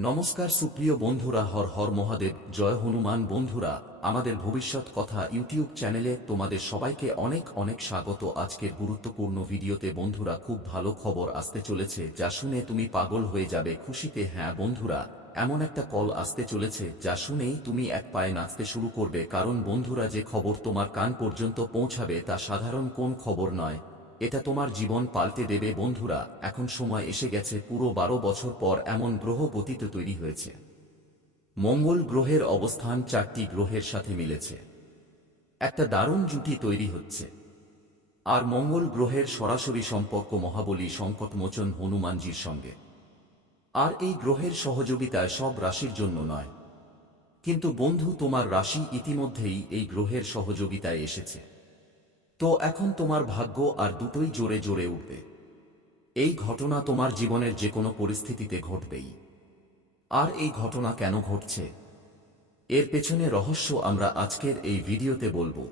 নমস্কার সুপ্রিয় বন্ধুরা, হর হর মহাদেব, জয় হনুমান বন্ধুরা। আমাদের ভবিষ্যৎ কথা ইউটিউব চ্যানেলে তোমাদের সবাইকে অনেক অনেক স্বাগত। আজকের গুরুত্বপূর্ণ ভিডিওতে বন্ধুরা, খুব ভালো খবর আসতে চলেছে, যা শুনে তুমি পাগল হয়ে যাবে। খুশিতে হ্যাঁ বন্ধুরা, এমন একটা কল আসতে চলেছে, যা শুনেই তুমি এক পায়ে নাচতে শুরু করবে। কারণ বন্ধুরা, যে খবর তোমার কান পর্যন্ত পৌঁছাবে তা সাধারণ কোন খবর নয়। এটা তোমার জীবন পাল্টে দেবে বন্ধুরা, এখন সময় এসে গেছে পুরো বারো বছর পর এমন গ্রহ গতিতে তৈরি হয়েছে। মঙ্গল গ্রহের অবস্থান চারটি গ্রহের সাথে মিলেছে। একটা দারুণ জুটি তৈরি হচ্ছে। আর মঙ্গল গ্রহের সরাসরি সম্পর্ক মহাবলী সংকটমোচন হনুমানজির সঙ্গে। আর এই গ্রহের সহযোগিতায় সব রাশির জন্য নয়। কিন্তু বন্ধু তোমার রাশি ইতিমধ্যেই এই গ্রহের সহযোগিতায় এসেছে। তো এখন তোমার ভাগ্য আর দুটোই জোরে জোরে উঠবে। এই ঘটনা তোমার জীবনের যে কোনো পরিস্থিতিতে ঘটবেই। আর এই ঘটনা কেন ঘটছে? এর পেছনে রহস্য আমরা আজকের এই ভিডিওতে বলব।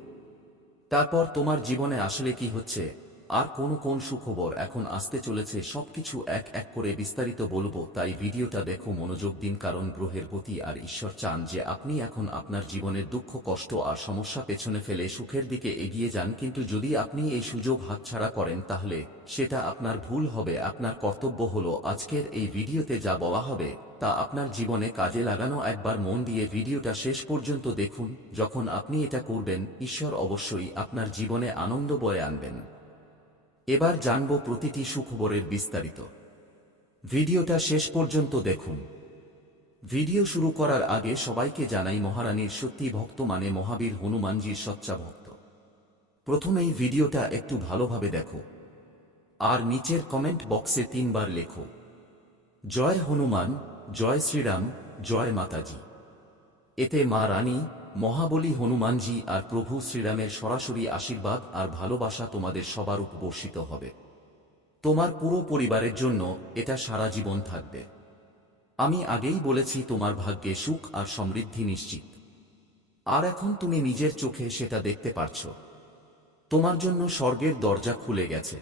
তারপর তোমার জীবনে আসলে কি হচ্ছে? আর কোন কোন সুখবর এখন আসতে চলেছে সবকিছু এক এক করে বিস্তারিত বলব, তাই ভিডিওটা দেখো মনোযোগ দিন কারণ গ্রহের প্রতি আর ঈশ্বর চান যে আপনি এখন আপনার জীবনের দুঃখ, কষ্ট আর সমস্যা পেছনে ফেলে সুখের দিকে এগিয়ে যান। কিন্তু যদি আপনি এই সুযোগ হাতছাড়া করেন তাহলে সেটা আপনার ভুল হবে, আপনার কর্তব্য হলো আজকের এই ভিডিওতে যা বলা হবে তা আপনার জীবনে কাজে লাগানো। একবার মন দিয়ে ভিডিওটা শেষ পর্যন্ত দেখুন, যখন আপনি এটা করবেন, ঈশ্বর অবশ্যই আপনার জীবনে আনন্দ বয়ে আনবেন। এবার জানব প্রতিটি সুখবরের বিস্তারিত। ভিডিওটা শেষ পর্যন্ত দেখুন। ভিডিও শুরু করার আগে সবাইকে জানাই মহারানীর সত্যি ভক্ত মানে মহাবীর হনুমানজির সচ্চা ভক্ত। প্রথমেই ভিডিওটা একটু ভালোভাবে দেখো। আর নিচের কমেন্ট বক্সে তিনবার লেখো। জয় হনুমান, জয় শ্রীরাম, জয় মাতাজি। এতে মা রানী মহাবলী হনুমানজি আর প্রভু শ্রীরামের সরাসরি আশীর্বাদ আর ভালোবাসা তোমাদের সবার উপবর্ষিত হবে। তোমার পুরো পরিবারের জন্য এটা সারা জীবন থাকবে। আমি আগেই বলেছি তোমার ভাগ্যে সুখ আর সমৃদ্ধি নিশ্চিত। আর এখন তুমি নিজের চোখে সেটা দেখতে পারছ। তোমার জন্য স্বর্গের দরজা খুলে গেছে।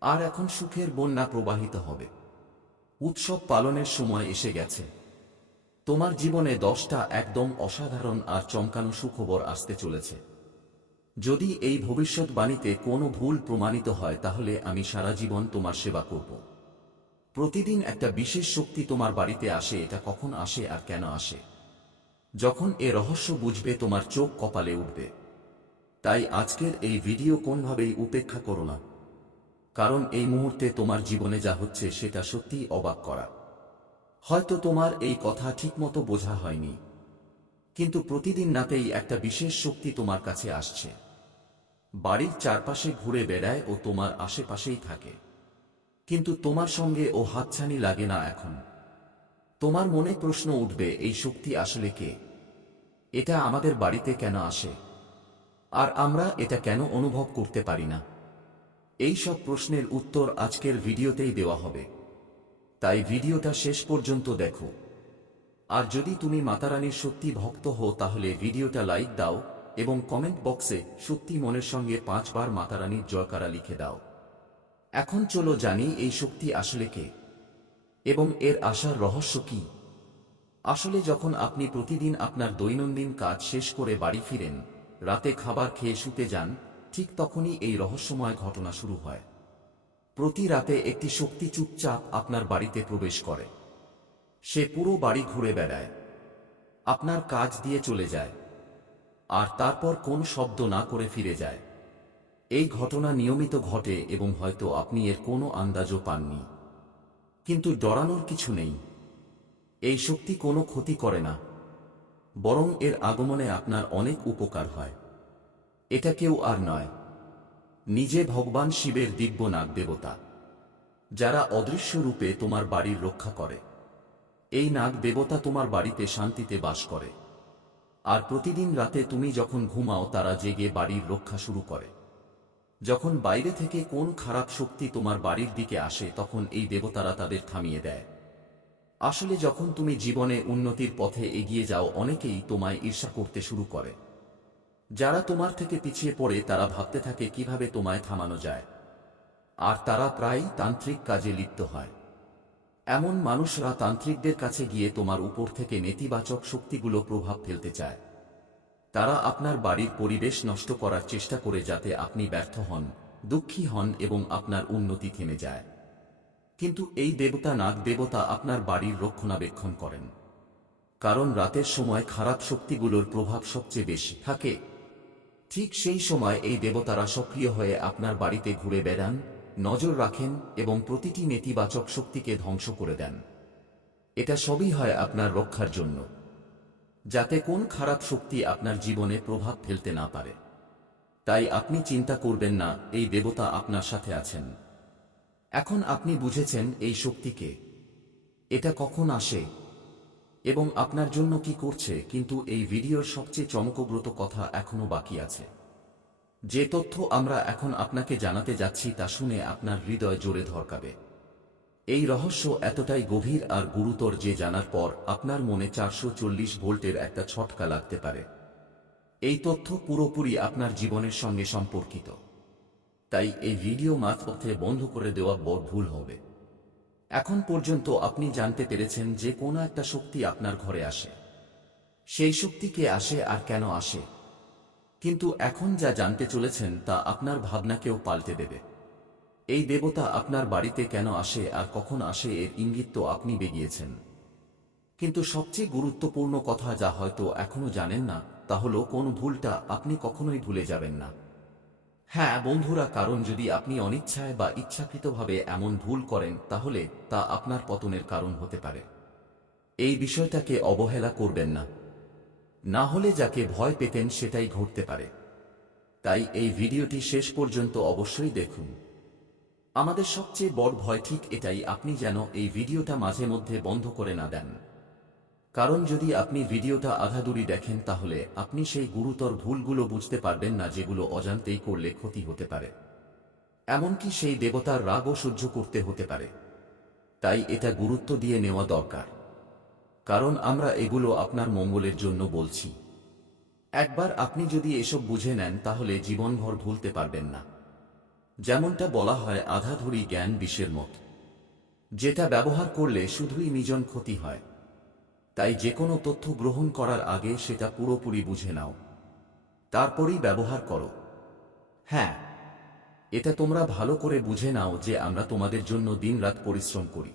আর এখন সুখের বন্যা প্রবাহিত হবে। উৎসব পালনের সময় এসে গেছে। তোমার জীবনে দশটা একদম অসাধারণ আর চমকানো সুখবর আসতে চলেছে। যদি এই ভবিষ্যৎবাণীতে কোনো ভুল প্রমাণিত হয়, তাহলে আমি সারা জীবন তোমার সেবা করব। প্রতিদিন একটা বিশেষ শক্তি তোমার বাড়িতে আসে, এটা কখন আসে আর কেন আসে। যখন এ রহস্য বুঝবে, তোমার চোখ কপালে উঠবে। তাই আজকের এই ভিডিও কোনভাবেই উপেক্ষা করো না। কারণ এই মুহূর্তে তোমার জীবনে যা হচ্ছে, সেটা সত্যিই অবাক করা। হয়তো তোমার এই কথা ঠিকমতো বোঝা হয়নি। কিন্তু প্রতিদিন নাতেই একটা বিশেষ শক্তি তোমার কাছে আসছে। বাড়ির চারপাশে ঘুরে বেড়ায় ও তোমার আশেপাশেই থাকে। কিন্তু তোমার সঙ্গে ও হাতছানি লাগে না এখন। তোমার মনে প্রশ্ন উঠবে, এই শক্তি আসলে কে? এটা আমাদের বাড়িতে কেন আসে? আর আমরা এটা কেন অনুভব করতে পারি না? এই সব প্রশ্নের উত্তর আজকের ভিডিওতেই দেওয়া হবে। তাই ভিডিওটা শেষ পর্যন্ত দেখো। আর যদি তুমি মাতারানীর সত্যি ভক্ত হও, তাহলে ভিডিওটা লাইক দাও এবং কমেন্ট বক্সে সত্যি মনের সঙ্গে পাঁচবার মাতারানীর জয়কারা লিখে দাও। এখন চলো জানি এই শক্তি আসলে কে এবং এর আসার রহস্য কি। আসলে যখন আপনি প্রতিদিন আপনার দৈনন্দিন কাজ শেষ করে বাড়ি ফিরেন, রাতে খাবার খেয়ে শুতে যান, ঠিক তখনই এই রহস্যময় ঘটনা শুরু হয়। প্রতি রাতে একটি শক্তি চুপচাপ আপনার বাড়িতে প্রবেশ করে। সে পুরো বাড়ি ঘুরে বেড়ায়। আপনার কাজ দিয়ে চলে যায়। আর তারপর কোন শব্দ না করে ফিরে যায়। এই ঘটনা নিয়মিত ঘটে এবং হয়তো আপনি এর কোনো আন্দাজও পাননি। কিন্তু ডরানোর কিছু নেই। এই শক্তি কোনো ক্ষতি করে না। বরং এর আগমনে আপনার অনেক উপকার হয়। এটা কেউ আর নয়। নিজে ভগবান শিবের দিব্য নাগ দেবতা, যারা অদৃশ্য রূপে তোমার বাড়ির রক্ষা করে। এই নাগ দেবতা তোমার বাড়িতে শান্তিতে বাস করে। আর প্রতিদিন রাতে তুমি যখন ঘুমাও তারা জেগে বাড়ির রক্ষা শুরু করে। যখন বাইরে থেকে কোন খারাপ শক্তি তোমার বাড়ির দিকে আসে তখন এই দেবতারা তাদের থামিয়ে দেয়। আসলে যখন তুমি জীবনে উন্নতির পথে এগিয়ে যাও অনেকেই তোমায় ঈর্ষা করতে শুরু করে। যারা তোমার থেকে পিছিয়ে পড়ে, তারা ভাবতে থাকে কীভাবে তোমায় থামানো যায়। আর তারা প্রায়ই তান্ত্রিক কাজে লিপ্ত হয়। এমন মানুষরা তান্ত্রিকদের কাছে গিয়ে তোমার উপর থেকে নেতিবাচক শক্তিগুলো প্রভাব ফেলতে চায়। তারা আপনার বাড়ির পরিবেশ নষ্ট করার চেষ্টা করে যাতে আপনি ব্যর্থ হন, দুঃখী হন এবং আপনার উন্নতি থেমে যায়। কিন্তু এই দেবতা নাগ দেবতা আপনার বাড়ির রক্ষণাবেক্ষণ করেন। কারণ রাতের সময় খারাপ শক্তিগুলোর প্রভাব সবচেয়ে বেশি থাকে। ঠিক সেই সময় এই দেবতারা সক্রিয় হয়ে আপনার বাড়িতে ঘুরে বেড়ান, নজর রাখেন এবং প্রতিটি নেতিবাচক শক্তিকে ধ্বংস করে দেন। এটা সবই হয় আপনার রক্ষার জন্য। যাতে কোন খারাপ শক্তি আপনার জীবনে প্রভাব ফেলতে না পারে। তাই আপনি চিন্তা করবেন না, এই দেবতা আপনার সাথে আছেন। এখন আপনি বুঝেছেন এই শক্তিকে এটা কখন আসে এবং আপনার জন্য কি করছে, কিন্তু এই ভিডিওর সবচেয়ে চমকব্রত কথা এখনও বাকি আছে। যে তথ্য আমরা এখন আপনাকে জানাতে যাচ্ছি তা শুনে আপনার হৃদয় জোরে ধরকাবে। এই রহস্য এতটাই গভীর আর গুরুতর যে জানার পর আপনার মনে চারশো চল্লিশ ভোল্টের একটা ছটকা লাগতে পারে। এই তথ্য পুরোপুরি আপনার জীবনের সঙ্গে সম্পর্কিত। তাই এই ভিডিও মাঝপথে বন্ধ করে দেওয়া বড় ভুল হবে। এখন পর্যন্ত আপনি জানতে পেরেছেন যে কোনো একটা শক্তি আপনার ঘরে আসে। সেই শক্তি কে আসে আর কেন আসে। কিন্তু এখন যা জানতে চলেছেন তা আপনার ভাবনাকেও পাল্টে দেবে। এই দেবতা আপনার বাড়িতে কেন আসে আর কখন আসে এর ইঙ্গিত তো আপনি বেগিয়েছেন। কিন্তু সবচেয়ে গুরুত্বপূর্ণ কথা যা হয়তো এখনও জানেন না, তা হলো কোন ভুলটা আপনি কখনোই ভুলে যাবেন না। হ্যাঁ বন্ধুরা, কারণ যদি আপনি অনিচ্ছায় বা ইচ্ছাকৃতভাবে এমন ভুল করেন, তাহলে তা আপনার পতনের কারণ হতে পারে। এই বিষয়টাকে অবহেলা করবেন না। না হলে যাকে ভয় পেতেন সেটাই ঘটতে পারে। তাই এই ভিডিওটি শেষ পর্যন্ত অবশ্যই দেখুন। আমাদের সবচেয়ে বড় ভয় ঠিক এটাই, আপনি যেন এই ভিডিওটা মাঝে মধ্যে বন্ধ করে না দেন। কারণ যদি আপনি ভিডিওটা আধাদুরি দেখেন তাহলে আপনি সেই গুরুতর ভুলগুলো বুঝতে পারবেন না যেগুলো অজান্তেই করলে ক্ষতি হতে পারে। এমনকি সেই দেবতার রাগও সহ্য করতে হতে পারে। তাই এটা গুরুত্ব দিয়ে নেওয়া দরকার। কারণ আমরা এগুলো আপনার মঙ্গলের জন্য বলছি। একবার আপনি যদি এসব বুঝে নেন তাহলে জীবনভর ভুলতে পারবেন না। যেমনটা বলা হয় আধাধুরি জ্ঞান বিষের মত। যেটা ব্যবহার করলে শুধুই নিজন ক্ষতি হয়। তাই যে কোনো তথ্য গ্রহণ করার আগে সেটা পুরোপুরি বুঝে নাও। তারপরেই ব্যবহার করো। হ্যাঁ এটা তোমরা ভালো করে বুঝে নাও যে আমরা তোমাদের জন্য দিনরাত পরিশ্রম করি।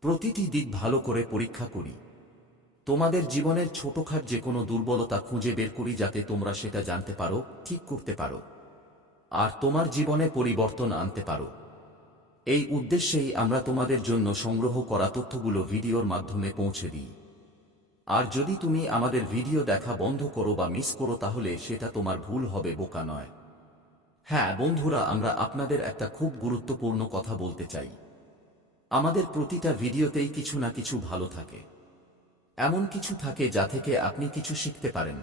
প্রতিটি দিক ভালো করে পরীক্ষা করি। তোমাদের জীবনের ছোটখাট যে কোনো দুর্বলতা খুঁজে বের করি যাতে তোমরা সেটা জানতে পারো, ঠিক করতে পারো। আর তোমার জীবনে পরিবর্তন আনতে পারো। এই উদ্দেশ্যেই আমরা তোমাদের জন্য সংগ্রহ করা তথ্যগুলো ভিডিওর মাধ্যমে পৌঁছে দিই। আর যদি তুমি আমাদের ভিডিও দেখা বন্ধ করো বা মিস করো তাহলে সেটা তোমার ভুল হবে, বোকা নয়। হ্যাঁ বন্ধুরা, আমরা আপনাদের একটা খুব গুরুত্বপূর্ণ কথা বলতে চাই। আমাদের প্রতিটা ভিডিওতেই কিছু না কিছু ভালো থাকে। এমন কিছু থাকে যা থেকে আপনি কিছু শিখতে পারেন।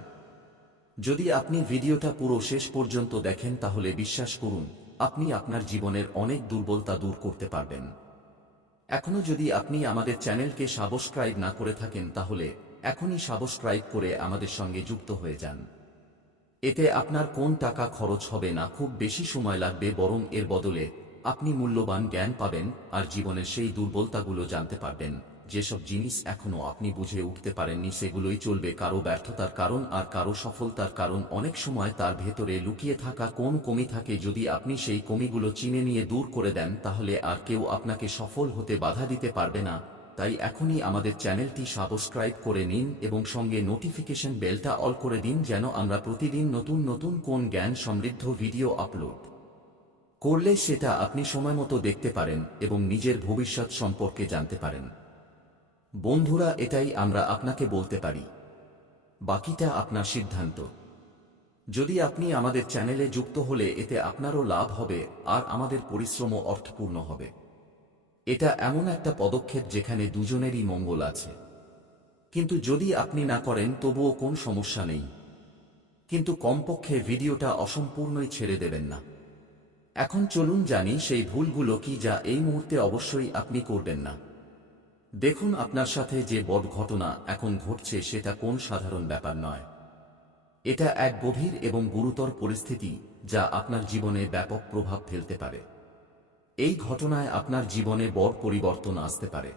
যদি আপনি ভিডিওটা পুরো শেষ পর্যন্ত দেখেন, তাহলে বিশ্বাস করুন, আপনি আপনার জীবনের অনেক দুর্বলতা দূর করতে পারবেন। এখনও যদি আপনি আমাদের চ্যানেলকে সাবস্ক্রাইব না করে থাকেন, তাহলে এখনই সাবস্ক্রাইব করে আমাদের সঙ্গে যুক্ত হয়ে যান। এতে আপনার কোন টাকা খরচ হবে না খুব বেশি সময় লাগবে বরং এর বদলে আপনি মূল্যবান জ্ঞান পাবেন আর জীবনের সেই দুর্বলতাগুলো জানতে পারবেন। যেসব জিনিস এখনও আপনি বুঝে উঠতে পারেননি সেগুলোই চলবে কারও ব্যর্থতার কারণ আর কারও সফলতার কারণ। অনেক সময় তার ভেতরে লুকিয়ে থাকা কোন কমি থাকে যদি আপনি সেই কমিগুলো চিনে নিয়ে দূর করে দেন তাহলে আর কেউ আপনাকে সফল হতে বাধা দিতে পারবে না। তাই এখনই আমাদের চ্যানেলটি সাবস্ক্রাইব করে নিন এবং সঙ্গে নোটিফিকেশন বেলটা অল করে দিন যেন আমরা প্রতিদিন নতুন নতুন কোন জ্ঞান সমৃদ্ধ ভিডিও আপলোড করলে সেটা আপনি সময় মতো দেখতে পারেন এবং নিজের ভবিষ্যৎ সম্পর্কে জানতে পারেন। বন্ধুরা, এটাই আমরা আপনাকে বলতে পারি। বাকিটা আপনার সিদ্ধান্ত। যদি আপনি আমাদের চ্যানেলে যুক্ত হলে এতে আপনারও লাভ হবে, আর আমাদের পরিশ্রমও অর্থপূর্ণ হবে। এটা এমন একটা পদক্ষেপ যেখানে দুজনেরই মঙ্গল আছে। কিন্তু যদি আপনি না করেন, তবুও কোন সমস্যা নেই। কিন্তু কমপক্ষে ভিডিওটা অসম্পূর্ণই ছেড়ে দেবেন না। এখন চলুন জানি সেই ভুলগুলো কি যা এই মুহূর্তে অবশ্যই আপনি করবেন না। দেখুন আপনার সাথে যে বড় ঘটনা এখন ঘটছে, সেটা কোন সাধারণ ব্যাপার নয়। এটা এক গভীর এবং গুরুতর পরিস্থিতি যা আপনার জীবনে ব্যাপক প্রভাব ফেলতে পারে। এই ঘটনায় আপনার জীবনে বড় পরিবর্তন আসতে পারে।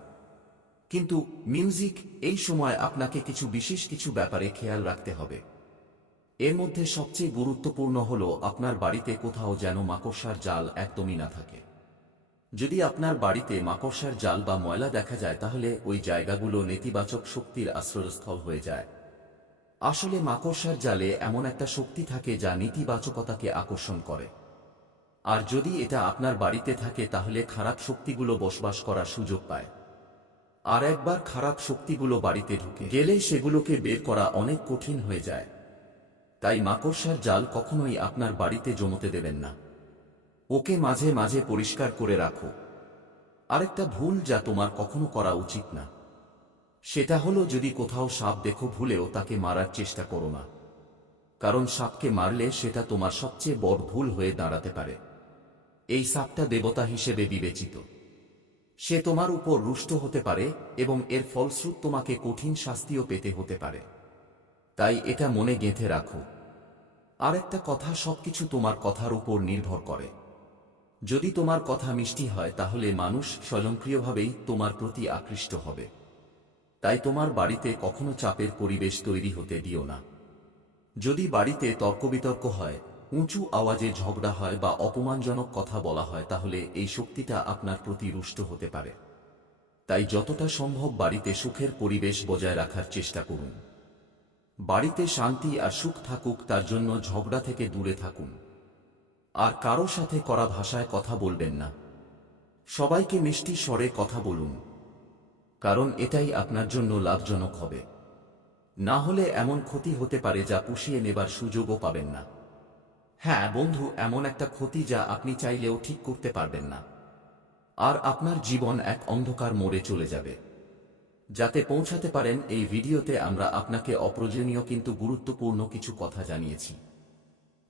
কিন্তু মিউজিক এই সময় আপনাকে কিছু বিশেষ কিছু ব্যাপারে খেয়াল রাখতে হবে। এর মধ্যে সবচেয়ে গুরুত্বপূর্ণ হল আপনার বাড়িতে কোথাও যেন মাকড়সার জাল একদমই না থাকে। যদি আপনার বাড়িতে মাকড়সার জাল বা ময়লা দেখা যায়, তাহলে ওই জায়গাগুলো নেতিবাচক শক্তির আশ্রয়স্থল হয়ে যায়। আসলে মাকড়সার জালে এমন একটা শক্তি থাকে যা নেতিবাচকতাকে আকর্ষণ করে। আর যদি এটা আপনার বাড়িতে থাকে তাহলে খারাপ শক্তিগুলো বসবাস করার সুযোগ পায়। আর একবার খারাপ শক্তিগুলো বাড়িতে ঢুকে গেলে সেগুলোকে বের করা অনেক কঠিন হয়ে যায়। তাই মাকড়সার জাল কখনোই আপনার বাড়িতে জমতে দেবেন না। ওকে মাঝে মাঝে পরিষ্কার করে রাখো। আরেকটা ভুল যা তোমার কখনো করা উচিত না। সেটা হলো যদি কোথাও সাপ দেখো ভুলেও তাকে মারার চেষ্টা করো না। কারণ সাপকে মারলে সেটা তোমার সবচেয়ে বড় ভুল হয়ে দাঁড়াতে পারে। এই সাপটা দেবতা হিসেবে বিবেচিত। সে তোমার উপর রুষ্ট হতে পারে এবং এর ফলস্রুত তোমাকে কঠিন শাস্তিও পেতে হতে পারে। তাই এটা মনে গেঁথে রাখো। আরেকটা কথা সবকিছু তোমার কথার উপর নির্ভর করে। যদি তোমার কথা মিষ্টি হয়, তাহলে মানুষ স্বয়ংক্রিয়ভাবেই তোমার প্রতি আকৃষ্ট হবে। তাই তোমার বাড়িতে কখনো চাপের পরিবেশ তৈরি হতে দিও না। যদি বাড়িতে তর্কবিতর্ক হয় উঁচু আওয়াজে ঝগড়া হয় বা অপমানজনক কথা বলা হয়, তাহলে এই শক্তিটা আপনার প্রতি রুষ্ট হতে পারে। তাই যতটা সম্ভব বাড়িতে সুখের পরিবেশ বজায় রাখার চেষ্টা করুন। বাড়িতে শান্তি আর সুখ থাকুক, তার জন্য ঝগড়া থেকে দূরে থাকুন। আর কারও সাথে করা ভাষায় কথা বলবেন না। সবাইকে মিষ্টি স্বরে কথা বলুন। কারণ এটাই আপনার জন্য লাভজনক হবে। না হলে এমন ক্ষতি হতে পারে যা পুষিয়ে নেবার সুযোগও পাবেন না। হ্যাঁ বন্ধু, এমন একটা ক্ষতি যা আপনি চাইলেও ঠিক করতে পারবেন না। আর আপনার জীবন এক অন্ধকার মোড়ে চলে যাবে। যাতে পৌঁছাতে পারেন, এই ভিডিওতে আমরা আপনাকে অপ্রয়োজনীয় কিন্তু গুরুত্বপূর্ণ কিছু কথা জানিয়েছি।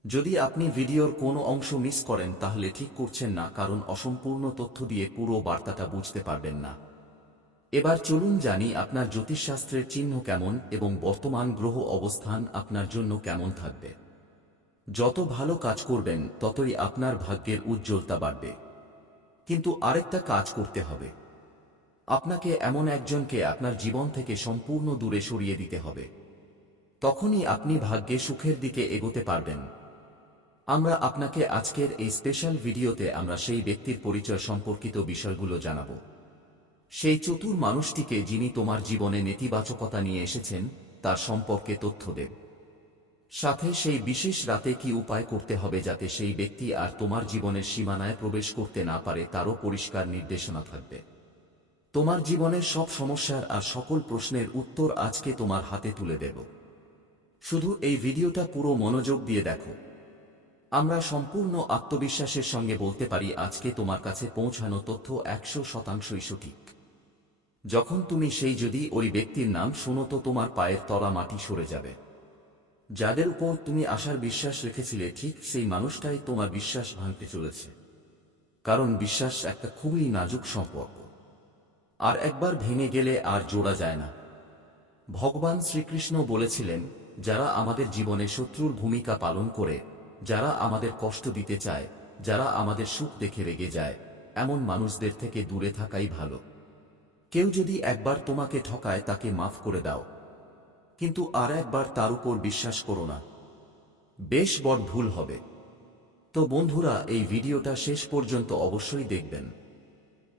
যদি আপনি ভিডিওর কোনো অংশ মিস করেন, তাহলে ঠিক করছেন না, কারণ অসম্পূর্ণ তথ্য দিয়ে পুরো বার্তাটা বুঝতে পারবেন না। এবার চলুন জানি আপনার জ্যোতিষশাস্ত্রের চিহ্ন কেমন এবং বর্তমান গ্রহ অবস্থান আপনার জন্য কেমন থাকবে। যত ভালো কাজ করবেন, ততই আপনার ভাগ্যের উজ্জ্বলতা বাড়বে। কিন্তু আরেকটা কাজ করতে হবে। আপনাকে এমন একজনকে আপনার জীবন থেকে সম্পূর্ণ দূরে সরিয়ে দিতে হবে। তখনই আপনি ভাগ্যে সুখের দিকে এগোতে পারবেন। আমরা আপনাকে আজকের এই স্পেশাল ভিডিওতে আমরা সেই ব্যক্তির পরিচয় সম্পর্কিত বিষয়গুলো জানাব। সেই চতুর মানুষটিকে যিনি তোমার জীবনে নেতিবাচকতা নিয়ে এসেছেন, তার সম্পর্কে তথ্য দেব। সাথে সেই বিশেষ রাতে কি উপায় করতে হবে যাতে সেই ব্যক্তি আর তোমার জীবনের সীমানায় প্রবেশ করতে না পারে তারও পরিষ্কার নির্দেশনা থাকবে। তোমার জীবনের সব সমস্যার আর সকল প্রশ্নের উত্তর আজকে তোমার হাতে তুলে দেব। শুধু এই ভিডিওটা পুরো মনোযোগ দিয়ে দেখো। আমরা সম্পূর্ণ আত্মবিশ্বাসের সঙ্গে বলতে পারি আজকে তোমার কাছে পৌঁছানো তথ্য একশো শতাংশই সঠিক। যখন তুমি সেই যদি ওই ব্যক্তির নাম শোনো তো তোমার পায়ের তলা মাটি সরে যাবে। যাদের উপর তুমি আশার বিশ্বাস রেখেছিলে, ঠিক সেই মানুষটাই তোমার বিশ্বাস ভাঙতে চলেছে। কারণ বিশ্বাস একটা খুবই নাজুক সম্পর্ক। আর একবার ভেঙে গেলে আর জোড়া যায় না। ভগবান শ্রীকৃষ্ণ বলেছিলেন, যারা আমাদের জীবনে শত্রুর ভূমিকা পালন করে, যারা আমাদের কষ্ট দিতে চায়, যারা আমাদের সুখ দেখে রেগে যায়, এমন মানুষদের থেকে দূরে থাকাই ভালো। কেউ যদি একবার তোমাকে ঠকায়, তাকে মাফ করে দাও। কিন্তু আর একবার তার উপর বিশ্বাস করো না। বেশ বড় ভুল হবে। তো বন্ধুরা, এই ভিডিওটা শেষ পর্যন্ত অবশ্যই দেখবেন।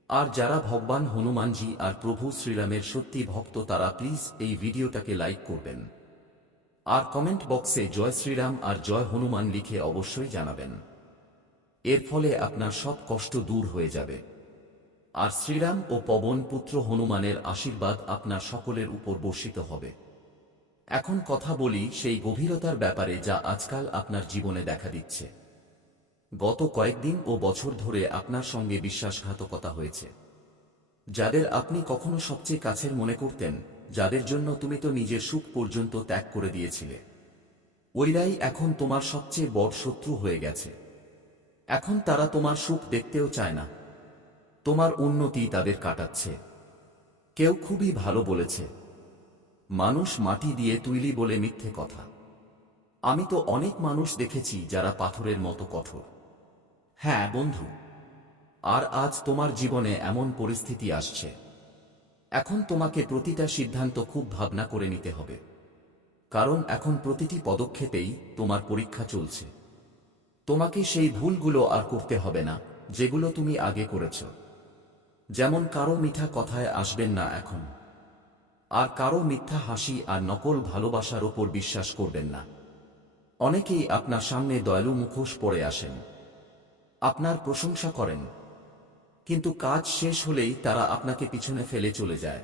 আর যারা ভগবান হনুমানজি আর প্রভু শ্রীরামের সত্যি ভক্ত, তারা প্লিজ এই ভিডিওটাকে লাইক করবেন। আর কমেন্ট বক্সে জয় শ্রীরাম আর জয় হনুমান লিখে অবশ্যই জানাবেন। এর ফলে আপনার সব কষ্ট দূর হয়ে যাবে। আর শ্রীরাম ও পবন পুত্র হনুমানের আশীর্বাদ আপনার সকলের উপর বর্ষিত হবে। এখন কথা বলি সেই গভীরতার ব্যাপারে যা আজকাল আপনার জীবনে দেখা দিচ্ছে। গত কয়েকদিন ও বছর ধরে আপনার সঙ্গে বিশ্বাসঘাতকতা হয়েছে। যাদের আপনি কখনো সবচেয়ে কাছের মনে করতেন, যাদের জন্য তুমি তো নিজের সুখ পর্যন্ত ত্যাগ করে দিয়েছিলে। ওইরাই এখন তোমার সবচেয়ে বড় শত্রু হয়ে গেছে। এখন তারা তোমার সুখ দেখতেও চায় না। তোমার উন্নতি তাদের কাটাচ্ছে। কেউ খুবই ভালো বলেছে। মানুষ মাটি দিয়ে তুইলি বলে মিথ্যে কথা। আমি তো অনেক মানুষ দেখেছি যারা পাথরের মতো কঠোর। হ্যাঁ বন্ধু। আর আজ তোমার জীবনে এমন পরিস্থিতি আসছে। এখন তোমাকে প্রতিটা সিদ্ধান্ত খুব ভাবনা করে নিতে হবে। কারণ এখন প্রতিটি পদক্ষেপেই তোমার পরীক্ষা চলছে। তোমাকে সেই ভুলগুলো আর করতে হবে না, যেগুলো তুমি আগে করেছ। যেমন কারও মিঠা কথায় আসবেন না এখন। আর কারও মিথ্যা হাসি আর নকল ভালোবাসার ওপর বিশ্বাস করবেন না। অনেকেই আপনার সামনে দয়ালু মুখোশ পরে আসেন। আপনার প্রশংসা করেন। কিন্তু কাজ শেষ হলেই তারা আপনাকে পিছনে ফেলে চলে যায়।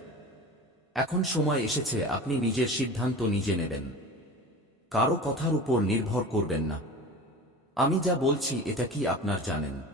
এখন সময় এসেছে আপনি নিজের সিদ্ধান্ত নিজে নেবেন। কারও কথার উপর নির্ভর করবেন না। আমি যা বলছি এটা কি আপনার জানেন?